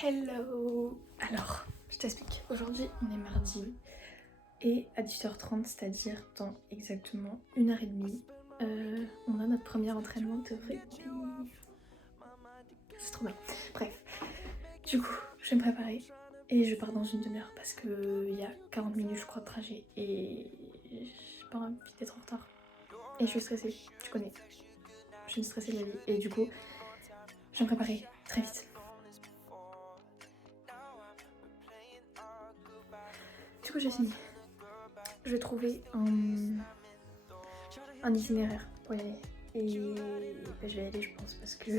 Hello. Alors, je t'explique. Aujourd'hui, on est mardi et à 18h30, c'est-à-dire dans exactement 1h30, on a notre premier entraînement de rugby. C'est trop bien. Bref, du coup, je vais me préparer et je pars dans une demi-heure parce qu'il y a 40 minutes, je crois, de trajet et j'ai pas envie d'être en retard. Et je suis stressée, tu connais. Je suis stressée de la vie et du coup, je vais me préparer très vite. Du coup j'ai fini. Je vais trouver un itinéraire pour y aller. Et je vais y aller je pense parce que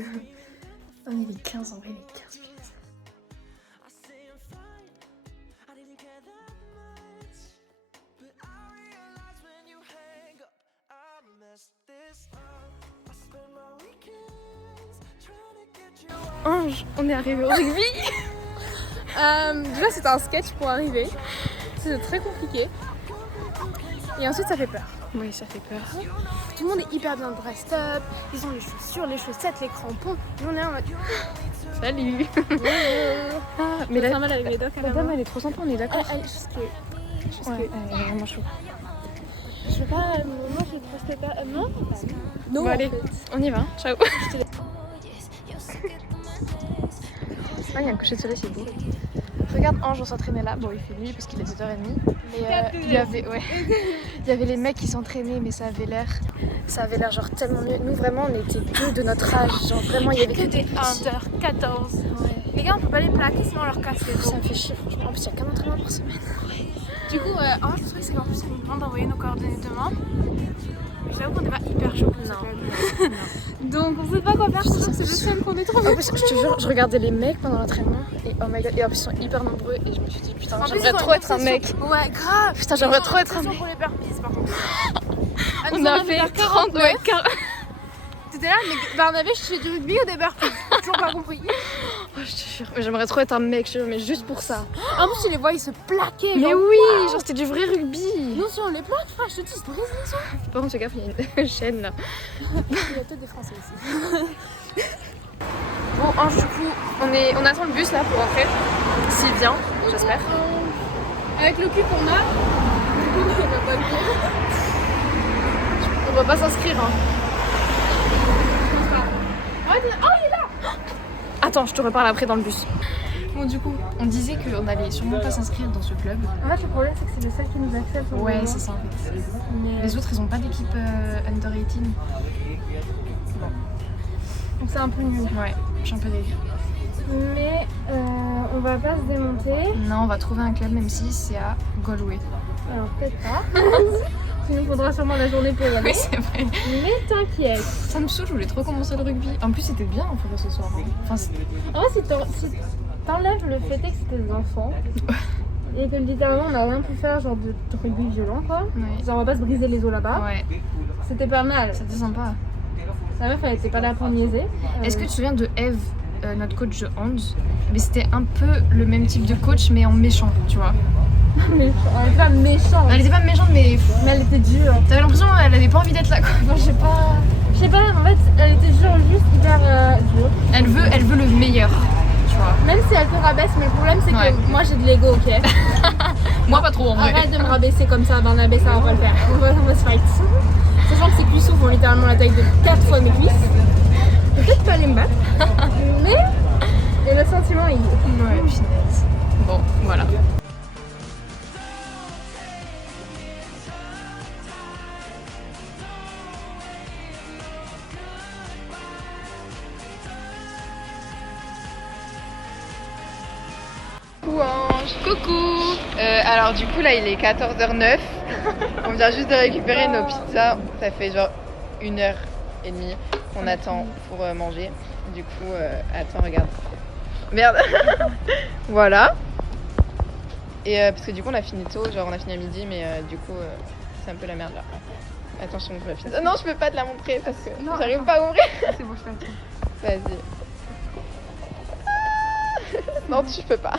on est les 15 en vrai, les 15 pièces. Ange, on est arrivé au rugby. Déjà c'était un sketch pour arriver. C'était très compliqué. Et ensuite ça fait peur. Oui, ça fait peur. Tout le monde est hyper bien dressed up. Ils ont les chaussures, les chaussettes, les crampons. J'en ai un en mode... Salut. Ah, mais là, mal avec les docs à la dame elle est trop sympa, on est d'accord. Elle est Ouais, elle est vraiment chou. Je veux pas... moi je trustais pas... Non. Bon allez, en fait. on y va, ciao. Ah, il y a un coucher de soleil, c'est beau. Regarde Ange, on s'entraînait là. Bon, il fait nuit parce qu'il est 7h30. Mais il y avait les mecs qui s'entraînaient, mais ça avait l'air genre tellement mieux. Nous, vraiment, on était deux de notre âge. Genre, vraiment, il y avait que des under 14. Ouais. Les gars, on peut pas les plaquer sinon on leur casse les Ça os. me fait chier, franchement. En plus, il y a qu'un entraînement par semaine. Du coup, Ange, le truc c'est qu'en plus, elle nous demande d'envoyer nos coordonnées demain. Mais j'avoue qu'on n'est pas hyper chaud pour ça. Donc on sait pas quoi faire, c'est le seul qu'on est trop. En plus, je te jure, je regardais les mecs pendant l'entraînement. Et oh my god, et en plus, ils sont hyper nombreux. Et je me suis dit, putain, j'aimerais trop être un mec. Ouais, grave. Putain, j'aimerais trop être un mec. Pour les burpees, par contre. On a fait 30, ouais, 40. T'étais là, mais Barnabé, je fais du rugby ou des burpees? Toujours pas compris. Oh, je te jure, mais j'aimerais trop être un mec, je te jure, mais juste pour ça. En plus, tu les vois, ils se plaquaient. Mais genre, oui, wow. genre c'était du vrai rugby. Nous, si on les plaque, frère, je te dis, c'est brise les os. Par contre, fais gaffe, il y a une chaîne là. Il y a peut-être des Français ici. Bon, Ange, du coup, on attend le bus là pour rentrer. S'il vient, j'espère. Avec le cul qu'on a, on n'a pas le cours. On va pas s'inscrire, hein. Oh, il est là. Attends, je te reparle après dans le bus. Bon, du coup, on disait qu'on allait sûrement pas s'inscrire dans ce club. En fait, le problème, c'est que c'est le seul qui nous accepte. Ouais, c'est ça en fait. Mais... Les autres, ils ont pas d'équipe under 18. Donc c'est un peu nul. Ouais, je suis un peu déçue. Mais on va pas se démonter. Non, on va trouver un club, même si c'est à Galway. Alors peut-être pas. Il nous faudra sûrement la journée pour y aller. Oui, c'est vrai. Mais t'inquiète. Ça me saoule, je voulais trop commencer le rugby. En plus, c'était bien en fait ce soir. Enfin, En vrai, si t'enlèves le fait que c'était des enfants et que littéralement on a rien pu faire, genre de rugby violent quoi. ouais. Genre on va pas se briser les os là-bas. Ouais, C'était pas mal. c'était sympa. La meuf elle était pas là pour niaiser. Est-ce que tu te souviens de Eve, notre coach de hand? Mais c'était un peu le même type de coach, mais en méchant, tu vois. Elle était pas méchante. Elle était pas méchante, mais Mais elle était dure. t'avais l'impression qu'elle avait pas envie d'être là, quoi. Enfin, je sais pas, en fait, elle était genre juste hyper dure. Elle veut le meilleur, tu vois. Même si elle te rabaisse, mais le problème c'est Ouais. que moi j'ai de l'ego, ok. Moi, pas trop en vrai. Arrête de me rabaisser comme ça, Barnabé, ça va pas le faire. On va se fight. Sachant que ces cuissons font littéralement la taille de 4 fois mes cuisses. Peut-être pas aller me battre, mais et le sentiment il est. Ouais, punaise. Bon, voilà. Coucou Ange. Coucou. Alors du coup là il est 14h09. On vient juste de récupérer nos pizzas. Ça fait genre 1h30 qu'on attend pour manger. Du coup, attends, regarde. Merde. Voilà. Et parce que du coup on a fini tôt, genre on a fini à midi, mais du coup c'est un peu la merde là. Attention pour la pizza. Non, je peux pas te la montrer parce que j'arrive pas à ouvrir. C'est bon, je fais un truc. Vas-y. Non, tu peux pas.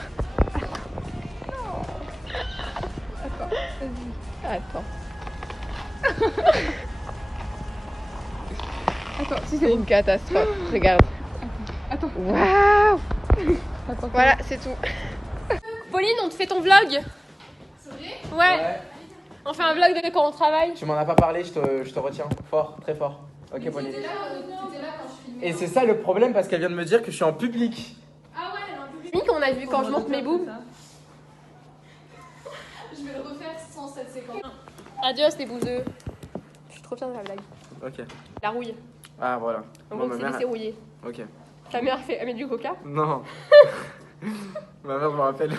Attends. Attends, si c'est une catastrophe. Regarde. Attends. Waouh. Attends. Voilà, c'est tout. Pauline, on te fait ton vlog. Ouais. On fait un vlog de quand on travaille. Tu m'en as pas parlé, je te retiens. Fort, très fort. Ok, Pauline. Et c'est ça le problème parce qu'elle vient de me dire que je suis en public. Ah ouais, en public, on a vu quand je monte mes boobs. Je vais le refaire sans cette séquence. Adios les bouseux. Je suis trop fière de la blague. Ok. La rouille. Ah, voilà. En Moi, gros, c'est ma laissé rouiller. Ok. Ta mère elle met du coca. Non. Ma mère, je me rappelle.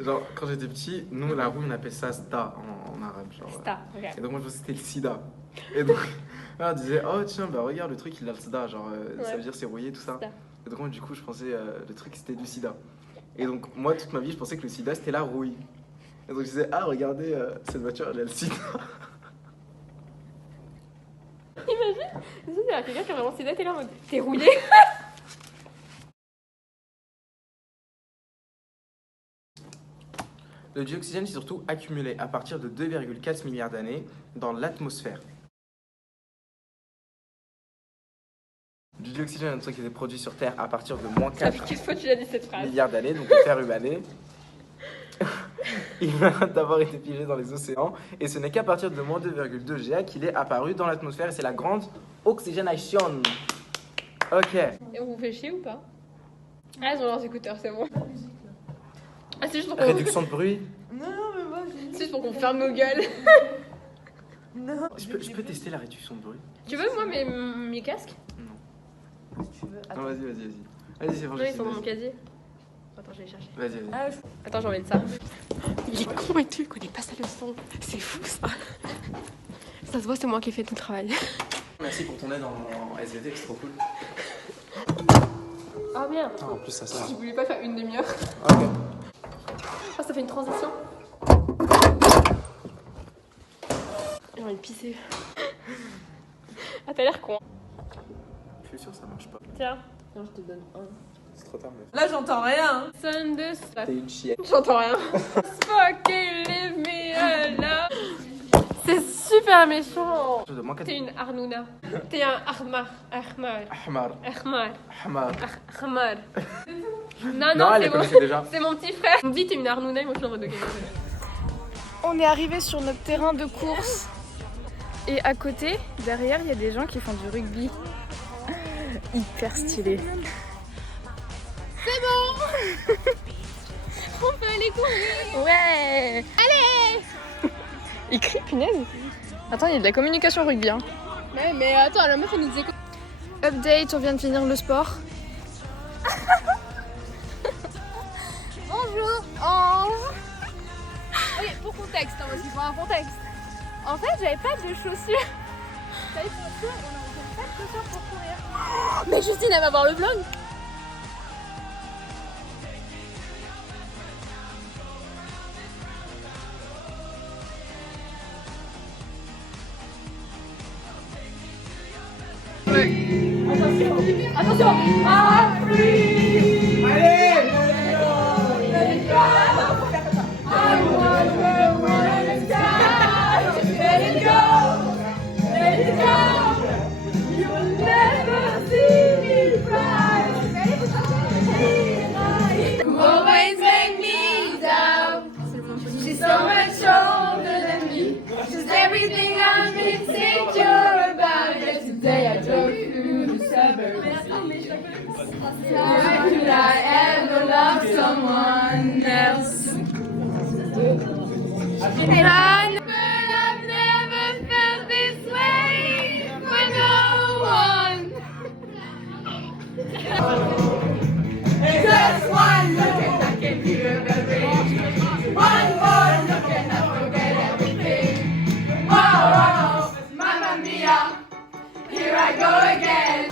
Genre, quand j'étais petit, nous, la rouille, on appelle ça sta en arabe. Genre. Sta, ok. Et donc, moi, je pensais que c'était le sida. Et donc, ma mère disait, oh, tiens, bah regarde, le truc, il a le sida. Genre, ça veut dire c'est rouillé, tout ça. Sida. Et donc, moi, du coup, je pensais, le truc, c'était du sida. Et donc, moi, toute ma vie, je pensais que le sida, c'était la rouille. Et donc, je disais, ah, regardez, cette voiture, elle a le sida. Imagine, il y a quelqu'un qui a vraiment sida, t'es là en mode, t'es rouillé. Le dioxygène s'est surtout accumulé à partir de 2,4 milliards d'années dans l'atmosphère. Du dioxygène, un truc qui était produit sur Terre à partir de moins Ça fait 4 quelle fois tu l'as dit cette phrase? milliards d'années, donc le Terre humanée. Il mérite d'avoir été pigé dans les océans et ce n'est qu'à partir de moins 2,2 GA qu'il est apparu dans l'atmosphère et c'est la grande oxygénation. Ok. Et on vous fait chier ou pas? Ah, ils ont leurs écouteurs, c'est bon. Ah, c'est juste pour Réduction de bruit. C'est juste pour qu'on ferme nos gueules. Je peux tester la réduction de bruit? Tu veux, moi, mes casques? Non. Non, vas-y. Vas-y, c'est bon, Non, ils sont dans mon casier. Attends, je vais les chercher. Vas-y. Attends, j'emmène ça. Il est con et tout, il connaît pas sa leçon. C'est fou ça. Ça se voit, c'est moi qui ai fait tout le travail. Merci pour ton aide en SVT, c'est trop cool. Ah merde. Ah, en plus, ça sert. Je voulais pas faire une demi-heure. Ok. Ah, ça fait une transition. J'ai envie de pisser. Ah, t'as l'air con. Je suis sûr que ça marche pas. Tiens. Non, je te donne un. C'est trop tard, meuf. Là, j'entends rien. Son de T'es une chienne. J'entends rien. Fucking leave me alone. C'est super méchant. De moins 4... T'es une Arnouna. T'es un Ahmar. Ahmar. Non, Non, elle c'est les connaissait déjà. C'est mon petit frère. On me dit t'es une Arnouna et moi je suis en mode ok. On est arrivé sur notre terrain de course. Et à côté, derrière, il y a des gens qui font du rugby. Hyper stylé. On peut aller courir. Ouais. Allez. Il crie, punaise. Attends, il y a de la communication rugby. Hein. Ouais, mais attends, la meuf elle nous disait quoi? Update, on vient de finir le sport. Bonjour. Oh. Ok, pour contexte, hein, parce qu'il faut un contexte. En fait, j'avais pas de chaussures. J'avais pas de chaussures pour courir. Mais Justine, elle va voir le vlog. Attention. Always make me down. She's so much older than me. She's everything I'm insecure about. Yet today I drove through the suburbs. Why could I ever love someone else? And I've never felt this way for no one. Just one look and I can hear everything. One more look and I forget everything. Whoa, mamma mia, here I go again.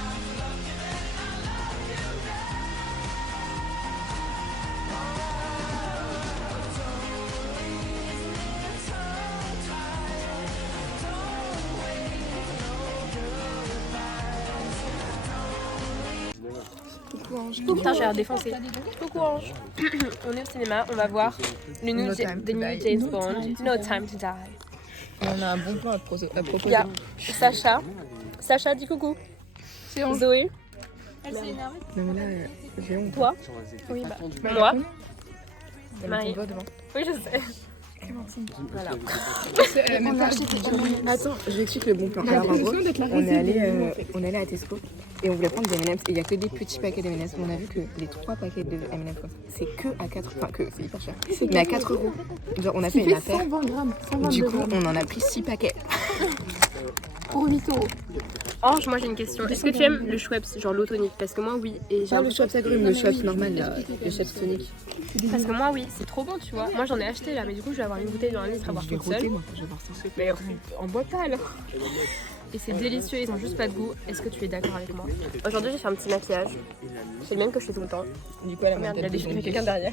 Putain, j'ai l'air défoncé. Coucou Ange. On est au cinéma, on va voir le No new Time The to new Die. James Bond, No Time to Die. On a un bon plan à proposer. Il y a Sacha. Sacha, dis coucou. C'est Ange. Zoé. Elle s'est énervée. Non mais là, j'ai honte. Toi? Oui, bah. Moi? Elle Marie. met ton doigt devant. Oui, je sais. Voilà. Attends, je vais expliquer le bon plan. Alors en gros, on est allé à Tesco et on voulait prendre des M&M's et il n'y a que des petits paquets de M&M's. On a vu que les 3 paquets de M&M's, c'est que à 4, enfin que c'est hyper cher, mais à 4 €. Genre on a fait une affaire. 120 grammes. Du coup, on en a pris 6 paquets. Pour 8 €. Ange, moi j'ai une question. Est-ce que tu aimes le Schweppes, genre l'eau tonique? Parce que moi oui. Et Pas le Schweppes agrumes, le Schweppes normal, là, le Schweppes tonique. Parce que moi oui, c'est trop bon, tu vois. Moi j'en ai acheté là, mais du coup je vais avoir une bouteille dans un litre à boire Je vais toute seule. goûter moi, je vais voir ça. Mais en bois pas alors. Et c'est délicieux, ils ont juste pas de goût. Est-ce que tu es d'accord avec moi? Aujourd'hui j'ai fait un petit maquillage. C'est le même que je fais tout le temps. Du coup, elle a Merde, il y a quelqu'un derrière.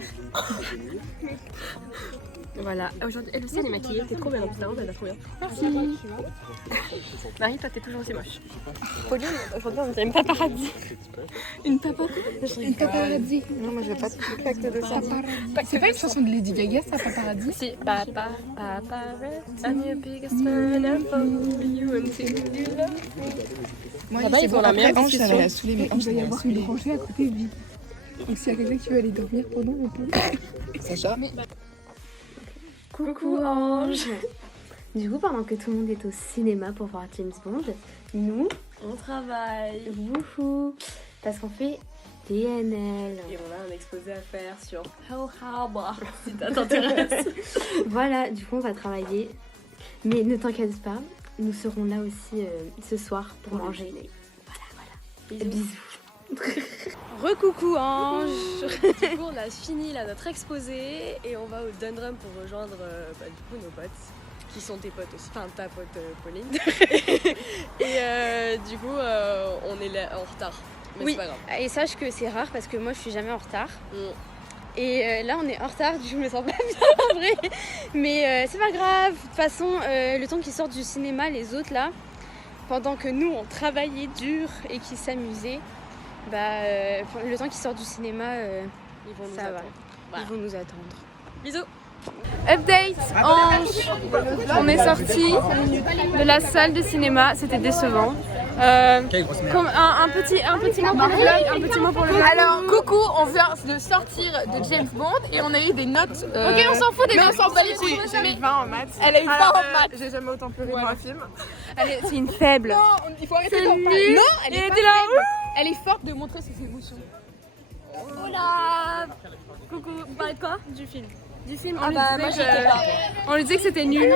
Voilà, aujourd'hui, elle aussi elle est maquillée, t'es trop belle en plus, elle va trop bien. Merci. Marie, toi t'es toujours aussi moche. Pauline, aujourd'hui on dirait une paparazzi. Une paparazzi? Une paparazzi. Non, moi je vais pas de pacte de ça. C'est pas une chanson de Lady Gaga, ça, Paparazzi? Si, papa, I'm your biggest fan, I'm for you until you love me. Moi, Là-bas, c'est ils bon, ont la après, même Ange, ça va discussion. la saouler, mais Il Ange, doit ça y va la avoir saouler. une rangée à côté de lui. Donc s'il y a quelqu'un qui veut aller dormir pendant, on peut. Sacha, Coucou Ange. Du coup, pendant que tout le monde est au cinéma pour voir James Bond, nous, on travaille. Wouhou. Parce qu'on fait TNL. Et on a un exposé à faire sur Pearl Harbor, si ça t'intéresse. Voilà, du coup, on va travailler. Mais ne t'inquiète pas, nous serons là aussi ce soir pour manger. Voilà. Bisous. Recoucou Ange. Du coup on a fini là notre exposé et on va au Dundrum pour rejoindre du coup nos potes qui sont tes potes aussi, enfin ta pote Pauline. Et du coup on est là en retard, mais Oui. c'est pas grave. Et sache que c'est rare parce que moi, je suis jamais en retard. Mm. Et là, on est en retard, du coup, je me sens pas bien en vrai. Mais c'est pas grave. De toute façon, le temps qu'ils sortent du cinéma, les autres là, pendant que nous, on travaillait dur et qu'ils s'amusaient, le temps qu'ils sortent du cinéma, Ils vont nous ça va. attendre. Voilà. Ils vont nous attendre. Bisous. Update, Ange. On est sorti de la salle de cinéma, c'était décevant. Comme un petit mot pour le vlog, un petit mot pour le vlog. Alors, coucou, on vient de sortir de James Bond et on a eu des notes. Ok, on s'en fout des mais notes. on s'en bat les couilles. J'ai eu 20 en maths. Elle a eu 20 en maths. J'ai jamais autant pleuré dans un film. C'est une faible. Non, il faut arrêter C'est d'en parler. nul. Non, elle Il est pas était là. faible. Elle est forte de montrer ses émotions. Hola. Coucou, vous parlez de quoi? Du film. Du film, Ah bah moi j'étais pas. on lui disait que c'était nul.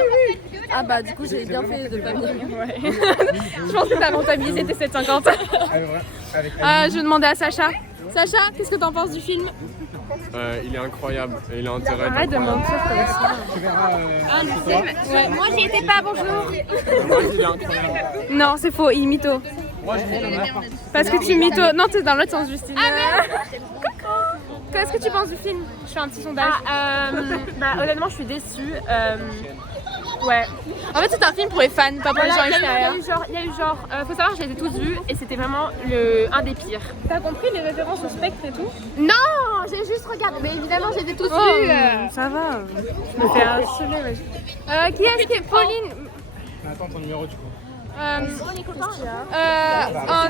Ah bah du coup j'ai bien fait de pas venir. Ouais. Je pense que ta rentabilité était 7,50. Je demandais à Sacha. Sacha, qu'est-ce que t'en penses du film? Il est incroyable et il a intérêt. Arrête de mentir comme ça. Ouais. Moi j'y étais pas, bonjour. Il est incroyable. Non, c'est faux, il mytho. Parce que tu mytho. Non, t'es dans l'autre sens, Justine. Ah merde. Qu'est-ce que tu penses du film? Je fais un petit sondage. Honnêtement, je suis déçue. Ouais. En fait, c'est un film pour les fans, pas pour les gens Il y extérieurs. a eu genre, faut savoir, je les ai tous vus et c'était vraiment un des pires. T'as compris les références au spectre et tout? Non, j'ai juste regardé. Mais évidemment, j'ai tous Oh, vus. ça va. Je me fais harceler, vas-y. Qui est-ce qui est Pauline? Attends ton numéro du coup. Un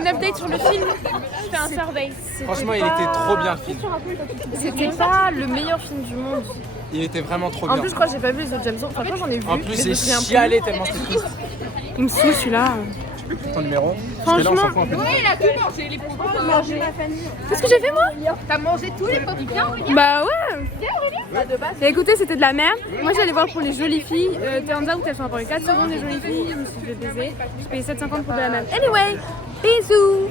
update sur le film. Je fais un survey. Franchement, il était trop bien le film. C'était pas le meilleur film du monde. Il était vraiment trop En bien. plus, je crois que j'ai pas vu les autres James Bond. Enfin, j'en ai vu. En plus, mais je c'est me souviens plus. chialé tellement c'était triste. Il me saoule celui-là. Ton numéro. Parce que là, on s'en fout un peu. Qu'est-ce que j'ai fait moi? T'as mangé tous les popcorn? Bah ouais. Et écoutez, c'était de la merde. Moi j'allais voir pour les jolies filles. Théanza où t'as pendant 4 secondes les jolies filles. Je me suis fait baiser. J'ai payé 7,50 pour de la merde. Anyway, bisous.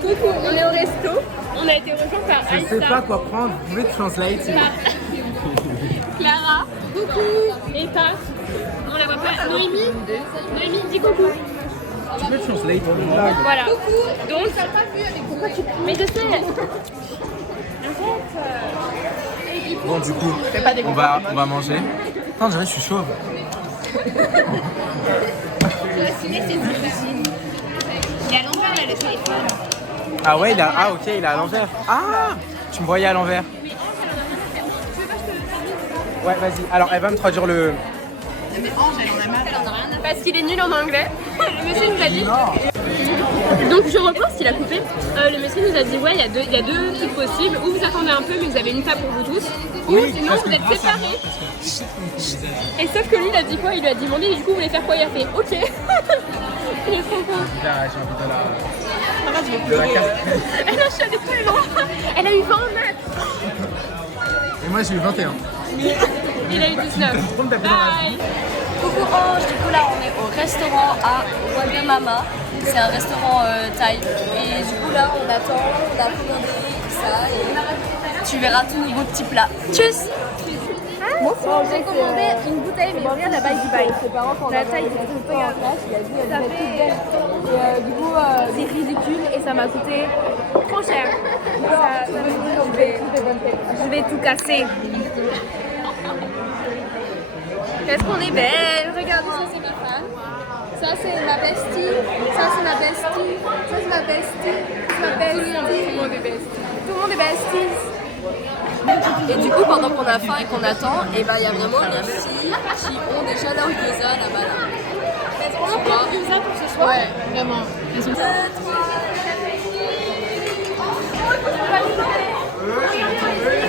Coucou, on est au resto. On a été rejoint par Je sais pas quoi prendre. Vous pouvez translate s'il vous plaît. Clara. Coucou. Et ta. On la voit pas. Noémie. Noémie, dis coucou. Tu peux translate. Voilà. Donc, mais je sais. Bon, du coup, on va manger. Attends, on dirait que je suis chauve. Ah ouais, ah ok, il est à l'envers. Ah, tu me voyais à l'envers. Ouais, vas-y. Alors, elle va me traduire le... Parce qu'il est nul en anglais. Le monsieur nous a dit. Donc je repense, il a coupé. Le monsieur nous a dit ouais, il y a deux trucs possibles. Ou vous attendez un peu, mais vous avez une table pour vous tous. Ou sinon vous êtes séparés. Et sauf que lui, il a dit quoi? Il lui a demandé du coup vous voulez faire quoi? Il a fait ok. Il est trop con. Arrête, je vais pleurer. Elle a chialé tout le long. Elle a eu 20 maths. Et moi j'ai eu 21. Il a eu 19. Bye. Coucou Ange, du coup là on est au restaurant à Wagamama. C'est un restaurant thaï. Et du coup là on attend, on a commandé ça et tu verras tous nos beaux petits plats. Tchuss! J'ai commandé une bouteille, mais regarde la baille du bail. La taille c'est tout le temps. Ça fait... Et du coup, c'est ridicule et ça m'a coûté trop cher. Je vais tout casser. Qu'est-ce qu'on est belle! Regardez, ça c'est ma femme. Ça c'est ma bestie. Ça c'est ma bestie. Ça c'est ma bestie. C'est ma bestie. Tout le monde est bestie. Tout le monde est besties. Et du coup pendant qu'on a faim et qu'on attend, et ben il y a vraiment les filles qui ont déjà leur gyoza là-bas là. Elles ont leur gyoza pour ce soir. Ouais, Vraiment. Elles sont...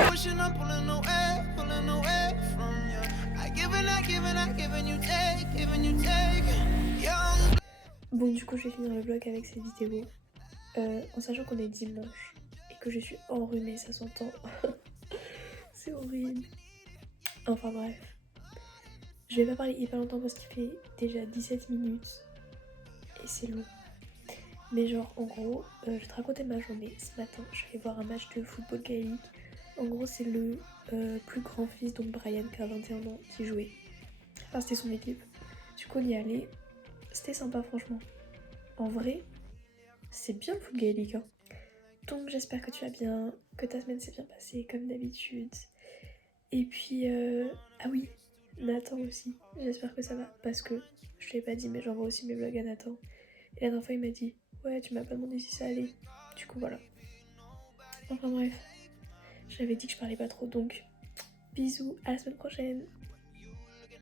Pushing, I'm pulling away from you. I giving you take. Young. Bon, du coup, je vais finir le vlog avec cette vidéo. En sachant qu'on est dimanche et que je suis enrhumée, ça s'entend. C'est horrible. Enfin bref. Je vais pas parler hyper longtemps parce qu'il fait déjà 17 minutes. Et c'est long. Mais genre, en gros, je vais te raconter ma journée. Ce matin, je suis allée voir un match de football gaélique. En gros, c'est le plus grand fils, donc Brian, qui a 21 ans, qui jouait. Enfin, c'était son équipe. Du coup, on y allait. C'était sympa, franchement. En vrai, c'est bien le foot gaélique, hein. Donc, j'espère que tu vas bien, que ta semaine s'est bien passée, comme d'habitude. Et puis, ah oui, Nathan aussi. J'espère que ça va, parce que je te l'ai pas dit, mais j'envoie aussi mes vlogs à Nathan. Et la dernière fois, il m'a dit, ouais, tu m'as pas demandé si ça allait. Du coup, voilà. Enfin bref, j'avais dit que je parlais pas trop, donc bisous, à la semaine prochaine.